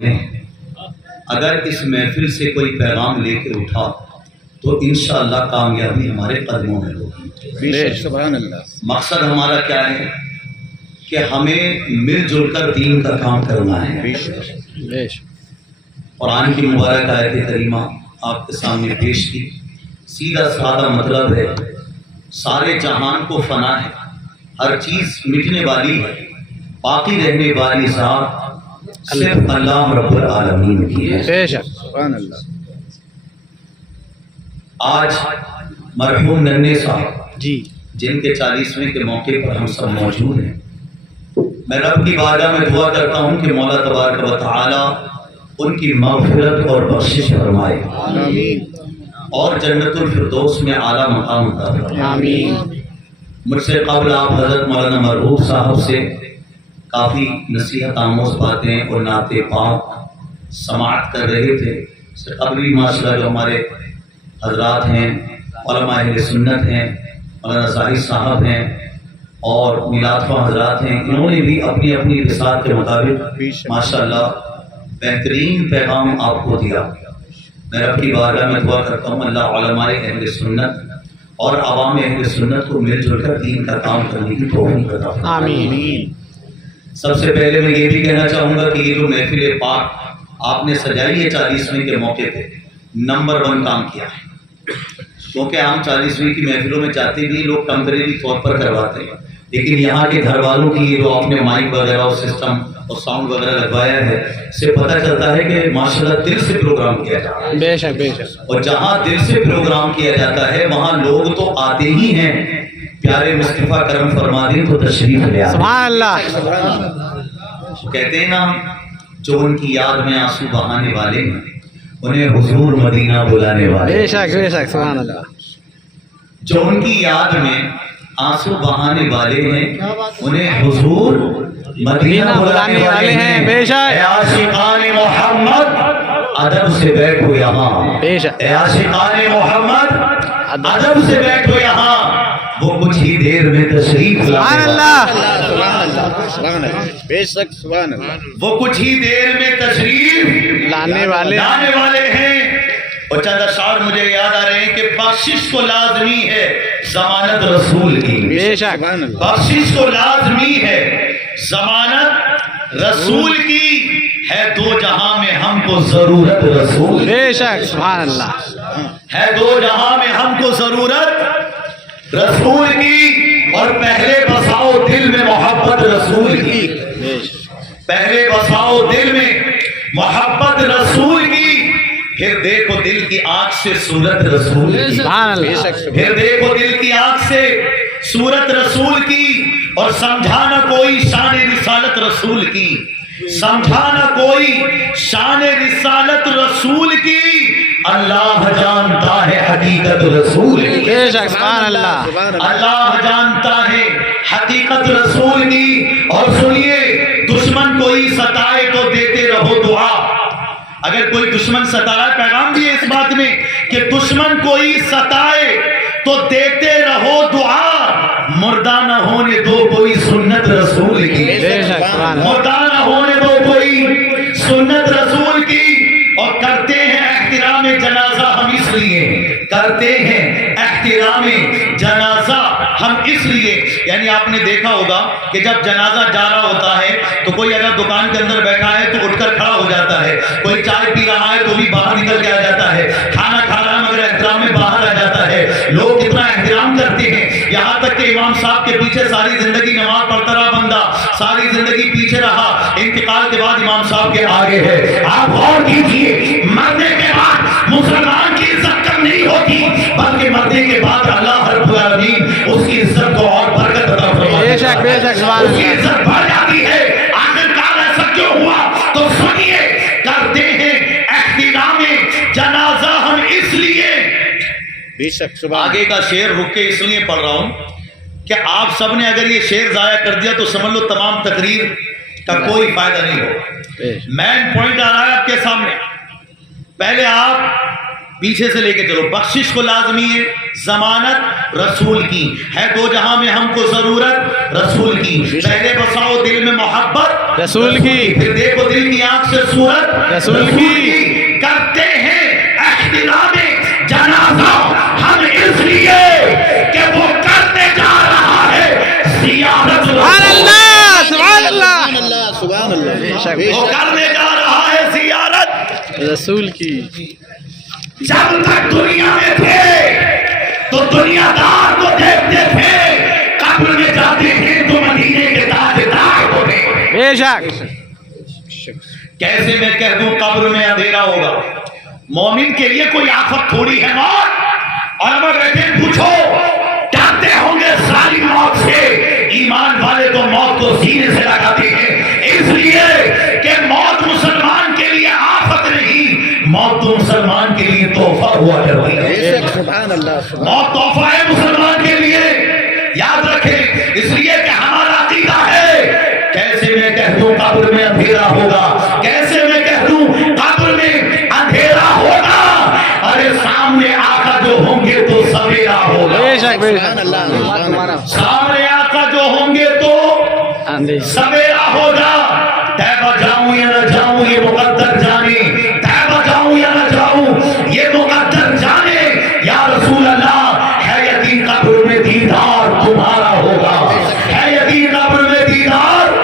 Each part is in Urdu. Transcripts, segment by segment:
اگر اس محفل سے کوئی پیغام لے کے اٹھا تو انشاءاللہ کامیابی ہمارے قدموں میں ہوگی۔ سبحان اللہ۔ مقصد ہمارا کیا ہے کہ ہمیں مل جل کر دین کا کام کرنا ہے۔ قرآن کی مبارک آیت کریمہ آپ کے سامنے پیش کی، سیدھا سادہ مطلب ہے سارے جہان کو فنا ہے، ہر چیز مٹنے والی ہے، باقی رہنے والی ذات صرف اللہ رب العالمین کی ہے۔ سبحان اللہ۔ آج مرحوم ننھے صاحب جی جن کے 40ویں کے موقع پر ہم سب موجود ہیں، میں رب کی بارگاہ میں دعا کرتا ہوں کہ مولا تبارک و تعالی ان کی مغفرت اور بخشش فرمائے آمین اور جنت الفردوس میں اعلیٰ مقام عطا فرمائے۔ آمین۔ مجھ سے قبل آپ حضرت مولانا مرحوم صاحب سے کافی نصیحت آموز باتیں اور نعت پاک سماعت کر رہے تھے۔ اس سے قبل بھی ماشاءاللہ جو ہمارے حضرات ہیں، علماء اہل سنت ہیں، مولانا زاہد صاحب ہیں اور میلاد خواہ حضرات ہیں، انہوں نے بھی اپنی اپنی رسالت کے مطابق ماشاءاللہ بہترین پیغام آپ کو دیا۔ میں رب کی بارگاہ میں دعا کرتا ہوں اللہ علماء اہل سنت اور عوام اہل سنت کو مل جل کر دین کا کام کرنے کی توفیق عطا فرمائے۔ آمین۔ سب سے پہلے میں یہ بھی کہنا چاہوں گا کہ یہ جو محفل پاک آپ نے سجائی ہے 40ویں کے موقع پہ، نمبر 1 کام کیا ہے، کیونکہ ہم 40ویں کی محفلوں میں چاہتے بھی لوگ ٹمپریری طور پر کرواتے ہیں، لیکن یہاں کے گھر والوں کی جو آپ نے مائک وغیرہ اور سسٹم اور ساؤنڈ وغیرہ لگوایا ہے، اس سے پتہ چلتا ہے کہ ماشاءاللہ دل سے پروگرام کیا جا رہا ہے۔ بے شک بے شک۔ اور جہاں دل سے پروگرام کیا جاتا ہے وہاں لوگ تو آتے ہی ہیں، پیارے مصطفیٰ کرم فرما دیں تو تشریف لے آتے ہیں۔ سبحان اللہ۔ کہتے ہیں نا جو ان کی یاد میں آنسو بہانے والے ہیں انہیں حضور مدینہ بلانے والے بے ہیں۔ شک بے شک۔ سبحان اللہ۔ جو ان کی یاد میں آنسو بہانے والے ہیں انہیں حضور مدینہ بلانے والے ہیں۔ بے شک۔ اے عاشقان محمد ادب سے بیٹھو یہاں، بے شک۔ اے عاشقان محمد ادب سے بیٹھو یہاں، وہ کچھ ہی دیر میں تشریف سبحان لانے اللہ۔ والے ہیں۔ سبحان اللہ۔ بے شک۔ سبحان اللہ۔ وہ کچھ ہی دیر میں تشریف لانے والے ہیں۔ اور چند اشعار مجھے یاد آ رہے ہیں کہ بخشش کو لازمی ہے ضمانت رسول کی، بے شک۔ بخشش کو لازمی ہے ضمانت رسول کی، ہے دو جہاں میں ہم کو ضرورت رسول کی، بے شک۔ سبحان اللہ۔ ہے دو جہاں میں ہم کو ضرورت رسول کی، اور پہلے بساؤ دل میں محبت رسول کی، پہلے بساؤ دل میں محبت رسول کی، پھر دیکھو دل کی آنکھ سے صورت رسول کی، سبحان اللہ۔ پھر دیکھو دل کی آنکھ سے صورت رسول کی، اور سمجھانا کوئی شان رسالت رسول کی، سمجھانا کوئی شان رسالت رسول کی، اللہ جانتا ہے حقیقت رسول کی، بے شک۔ سبحان اللہ۔ اللہ جانتا ہے حقیقت رسول کی۔ اور سنیے، دشمن کوئی ستائے تو دیتے رہو دعا۔ اگر کوئی دشمن ستائے، پیغام بھی ہے اس بات میں کہ دشمن کوئی ستائے تو دیتے رہو دعا، مردہ نہ ہونے دو کوئی سنت رسول کی، بے شک۔ سبحان اللہ۔ مردہ نہ ہونے دو کوئی سنت رسول کی۔ اور کرتے ہیں احترام جنازہ ہم اس لیے، کرتے ہیں احترام جنازہ ہم اس لیے، یعنی آپ نے دیکھا ہوگا کہ جب جنازہ جا رہا ہوتا ہے تو کوئی اگر دکان کے اندر بیٹھا ہے تو اٹھ کر کھڑا ہو جاتا ہے، کوئی چائے پی رہا ہے تو بھی باہر نکل کے آ جاتا ہے، کھانا کھا رہا ہے مگر احترام میں باہر آ جاتا ہے۔ لوگ اتنا احترام کرتے ہیں، یہاں تک کہ امام صاحب کے پیچھے ساری زندگی نماز پڑھتا رہا بندہ، ساری زندگی پیچھے رہا، انتقال کے بعد امام صاحب کے آگے ہے۔ آپ غور کیجئے، مرنے کے بعد مسلمان کی عزت کم نہیں ہوتی، بلکہ مرنے کے بعد اللہ رب العالمین اس کی عزت کو اور برکت عطا فرماتا ہے، بے شک بے شک۔ سبحان اس کی اللہ۔ عزت بڑھ جاتی ہے۔ آخرکار ایسا کیوں ہوا؟ تو سنیے، کرتے ہیں احترام جنازہ ہم اس لیے، بے شک۔ سبحان آگے کا شعر رک کے اس لیے پڑھ رہا ہوں کہ آپ سب نے اگر یہ شعر ضائع کر دیا تو سمجھ لو تمام تقریر کا کوئی فائدہ نہیں ہوگا۔ اللہ۔ مین پوائنٹ آ رہا ہے آپ کے سامنے، پہلے آپ پیچھے سے لے کے چلو. بخشش کو لازمی ہے, ضمانت رسول کی ہے, دو جہاں میں ہم کو ضرورت رسول کی. پہلے بساؤ دل میں محبت رسول کی, پھر دیکھو دل کی آنکھ سے صورت رسول کی. کرتے ہیں احترام جنازہ ہم اس لیے کہ وہ کرنے جا رہا ہے زیارت سبحان اللہ, سبحان اللہ, سبحان اللہ. بے شک, بے وہ شک, کرنے جا رہا ہے زیارت. رسول کی. جب تک دنیا میں تھے تو دنیا دار کو دیکھتے تھے, قبر میں جاتے ہیں تو مدینے کے تاجدار ہوتے. بے شک. کیسے میں کہہ دوں قبر میں اندھیرا ہوگا؟ مومن کے لیے کوئی آفت تھوڑی ہے موت. اور میں بیٹھے پوچھو ڈرتے ہوں گے ساری موت سے, ایمان والے تو موت کو سینے سے لگاتے ہیں, اس لیے کہ موت مسلمان کے لیے آفت نہیں, موت تو مسلمان کے لیے تحفہ ہوا کرتی ہے. سبحان اللہ. موت تحفہ ہے مسلمان کے لیے, یاد رکھیں. اس لیے کہ ہمارا عقیدہ ہے, کیسے میں کہہ دوں قبر میں اندھیرا ہوگا, کیسے میں کہہ دوں قبر میں اندھیرا ہوگا, ارے سامنے آقا جو ہوں گے تو سویرا ہوگا. بے شک, بے سبحان شک. اللہ. سامنے آقا جو ہوں گے تو سویرا ہوگا. تیبہ جاؤں یا نہ جاؤں یہ مقدر جانے, تیبہ جاؤں یا نہ جاؤں یہ مقدر جانے. یا رسول اللہ ہے یقین قبر میں دیدار تمہارا ہوگا, ہے یقین قبر میں دیدار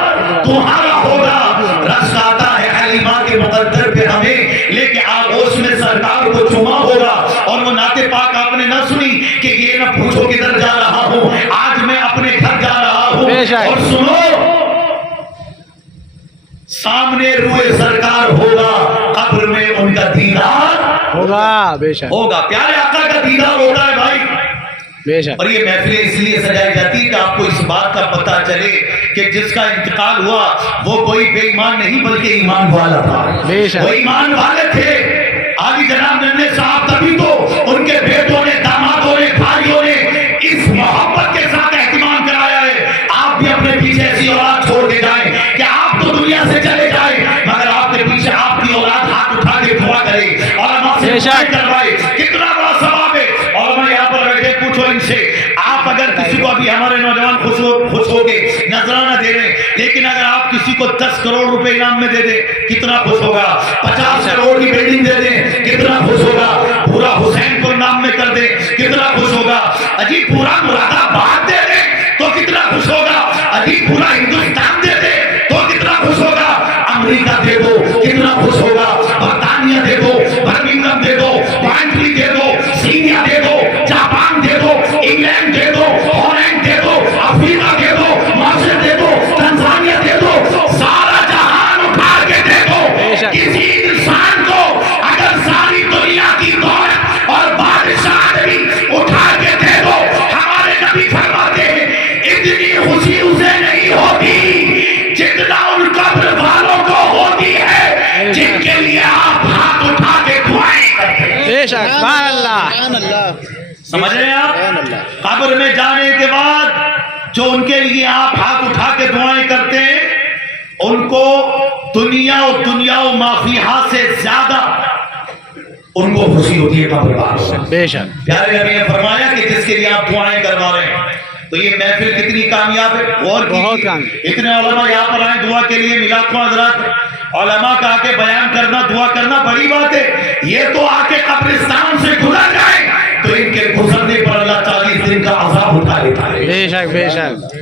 تمہارا ہوگا. رس آتا ہے حلیمہ کے مقدر پہ ہمیں, لیکن آغوش میں سرکار کو چوما ہوگا. اور وہ نعت پاک آپ نے نہ سنی کہ یہ نہ پوچھو کدھر جا رہا ہوں, آج میں اپنے گھر جا رہا ہوں. اور سنو سامنے روئے سرکار ہوگا, قبر میں ان کا دیدار ہوگا. بے شک, ہوگا. پیارے آقا کا دیدار ہوتا ہے بھائی. بے شک. اور یہ محفلیں اس لیے سجائی جاتی ہے کہ آپ کو اس بات کا پتہ چلے کہ جس کا انتقال ہوا وہ کوئی بے ایمان نہیں بلکہ ایمان والا تھا. بے شک. وہ ایمان والے تھے. عالی جناب ننھے صاحب تبھی تو ان کے بیٹوں نے, دامادوں نے, بھائیوں نے اس محبت کے ساتھ اہتمام کرایا ہے. آپ بھی اپنے پیچھے ایسی اولاد چھوڑ کے جائیں کہ آپ تو دنیا سے چلے جائیں مگر آپ کے پیچھے آپ کی اولاد ہاتھ اٹھا کے دعا کرے اور اللہ سے دعا کروائے. کتنا بڑا ثواب ہے. اور میں یہاں پر بیٹھے پوچھو ان سے, آپ اگر کسی کو ابھی ہمارے نوجوان خوش ہو کے نذرانہ دے رہے ہیں, لیکن اگر آپ کسی کو 10 کروڑ روپے انعام میں دے دیں کتنا خوش ہوگا؟ 50 کروڑ کی بلڈنگ دے دیں کتنا خوش ہوگا؟ پورا حسین کو نام میں کر دیں کتنا خوش ہوگا؟ اجی پورا مراد آباد دے دیں تو کتنا خوش ہوگا؟ اجی پورا ہندوستان دے دیں تو کتنا خوش ہوگا؟ امریکہ دے دو کتنا خوش ہوگا؟ برطانیہ دے دو, برمنگھم دے دو, پوائنٹری دے دو, سیریا دے دو, جاپان دے دو, انگلینڈ دے دو, ہالینڈ دے دو, افریقہ دے دو, مصر دے دو, تنزانیہ دے دو, سارا جہان اٹھا کے دے دو. کسی انسان کو اگر ساری دنیا کی دولت اور بادشاہ بھی اٹھا کے دے دو, ہمارے نبی فرماتے ہیں اتنی خوشی اسے نہیں ہوتی جتنا ان قبر والوں کو ہوتی ہے جن کے لیے آپ ہاتھ اٹھا کے دعائیں کرتے ہیں. بے شک. سبحان اللہ. سبحان اللہ. سمجھ رہے ہیں سبحان آپ؟ اللہ. قبر میں جانے کے بعد جو ان کے لیے آپ ہاتھ اٹھا کے دعائیں کرتے ہیں ان کو دنیا و مافیہا سے زیادہ ان کو خوشی ہوتی ہے قبر والوں. بے شک. پیارے نبی نے فرمایا کہ جس کے لیے آپ دعائیں کروا رہے ہیں تو یہ محفل کتنی کامیاب ہے. اور بہت کامیاب. اتنے علماء یہاں پر آئے دعا کے لیے. میلاد کو حضرات علماء کا آ کے بیان کرنا, دعا کرنا بڑی بات ہے. یہ تو آ کے قبرستان سے گزر جائیں تو ان کے گزرنے پر اللہ 40 دن کا عذاب اٹھا لیتا ہے. بے شک. بے شک.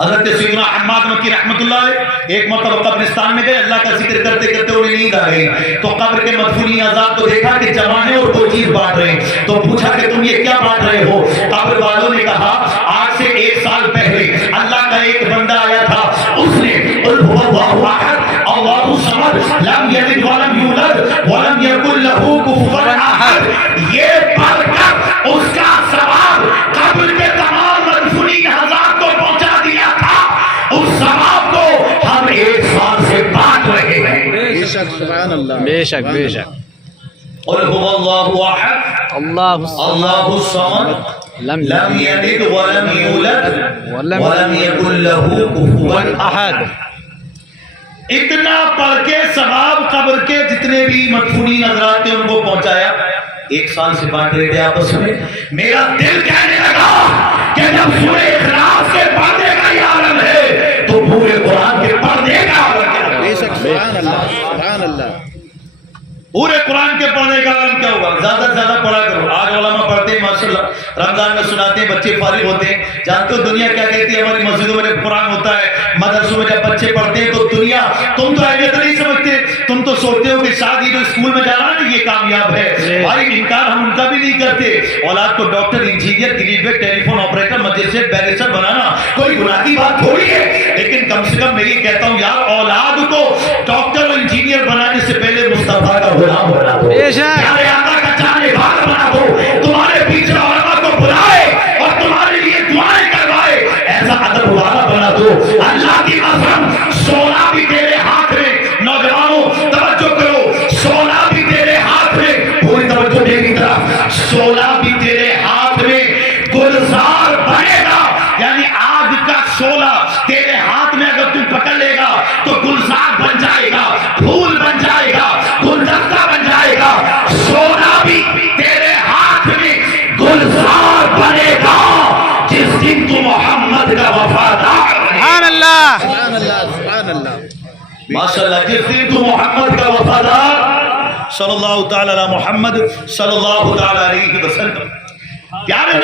حضرت سیدنا حماد مکی رحمت اللہ علیہ ایک مرتبہ قبرستان میں گئے, اللہ کا ذکر کرتے کرتے انہیں نیند آ گئی تو قبر کے مدفونین عذاب کو دیکھا کہ جوانے اور کوئی چیز بانٹ رہے ہیں تو پوچھا کہ تم یہ کیا بانٹ رہے ہو؟ قبر والوں نے کہا آج سے 1 سال پہلے اللہ کا ایک بندہ آیا تھا, اس نے قل هو الله احد اللہ الصمد لم یلد ولم یولد ولم یکن له کفوا احد, یہ پڑھ کر اس کا ثواب قبر کے تمام مدفونین عذاب کو پہنچا دیا تھا. اس ثواب کو ہم 1 سال سے بانٹ رہے ہیں. بے شک. سبحان اللہ. بے شک. بے شک. قل هو الله احد اللہ الصمد لم یلد ولم یولد ولم یکن له کفوا احد. اتنا پڑھ کے ثواب قبر کے جتنے بھی مدفونین حضرات تھے ان کو پہنچایا. ایک سال سے بانٹ رہے تھے آپس میں. میرا دل کہنے لگا کہ جب سورہ اخلاص کے پڑھنے کا یہ عالم ہے تو پورے قرآن کے پڑھنے کا عالم کیا ہے؟ بے شک سبحان اللہ سبحان اللہ. پورے قرآن کے پڑھنے کا عالم کیا ہوگا؟ زیادہ سے زیادہ پڑھا کرو. آج علماء پڑھتے ہیں ماشاءاللہ، رمضان میں سناتے ہیں، بچے فارغ ہوتے ہیں. جانتے ہو دنیا کیا کہتی ہے؟ ہماری مسجدوں میں جب قرآن ہوتا ہے، مدرسوں میں جب بچے پڑھتے ہیں تو دنیا، تم تو اہمیت نہیں سمجھتے، تم تو سوچتے ہو کہ شاید یہ جو اسکول میں جا رہا ہے یہ کامیاب ہے. بھائی انکار ہم ان کا بھی نہیں کرتے. اولاد کو ڈاکٹر، انجینئر، گریجویٹ، ٹیلی فون آپریٹر، مجسٹریٹ، بیرسٹر بنانا کوئی گناہ کی بات تھوڑی ہے. لیکن کم سے کم میں یہ کہتا ہوں یار، اولاد کو ڈاکٹر اور انجینئر بنانے سے پہلے مصطفیٰ کا غلام بنا دو، بے شک. پیارے آقا کا چاہنے والا بنا دو. تمہارے پیچھے علماء کو بلائے اور تمہارے لیے دعائیں کروائے، ایسا ادب والا بنا دو. اللہ کی قسم، سونا بھی تیرے ہاتھ میں. نوجوانوں توجہ کرو، سونا بھی تیرے ہاتھ میں. پوری توجہ میری طرف. سونا بھی تیرے ہاتھ میں گلزار بنے گا. یعنی آگ کا شعلہ تیرے ہاتھ میں اگر تم پکڑ لے گا تو گلزار بن جائے گا، پھول بن جائے گا، گلدستہ بن جائے گا. سونا بھی تیرے ہاتھ میں گلزار بنے گا جس دن تو محمد کا وفادار سبحان اللہ. سبحان اللہ سبحان اللہ. ماشاءاللہ. جس دن تو محمد کا وفادار صلی اللہ تعالی علی محمد صلی اللہ تعالی علیہ وسلم. پیارے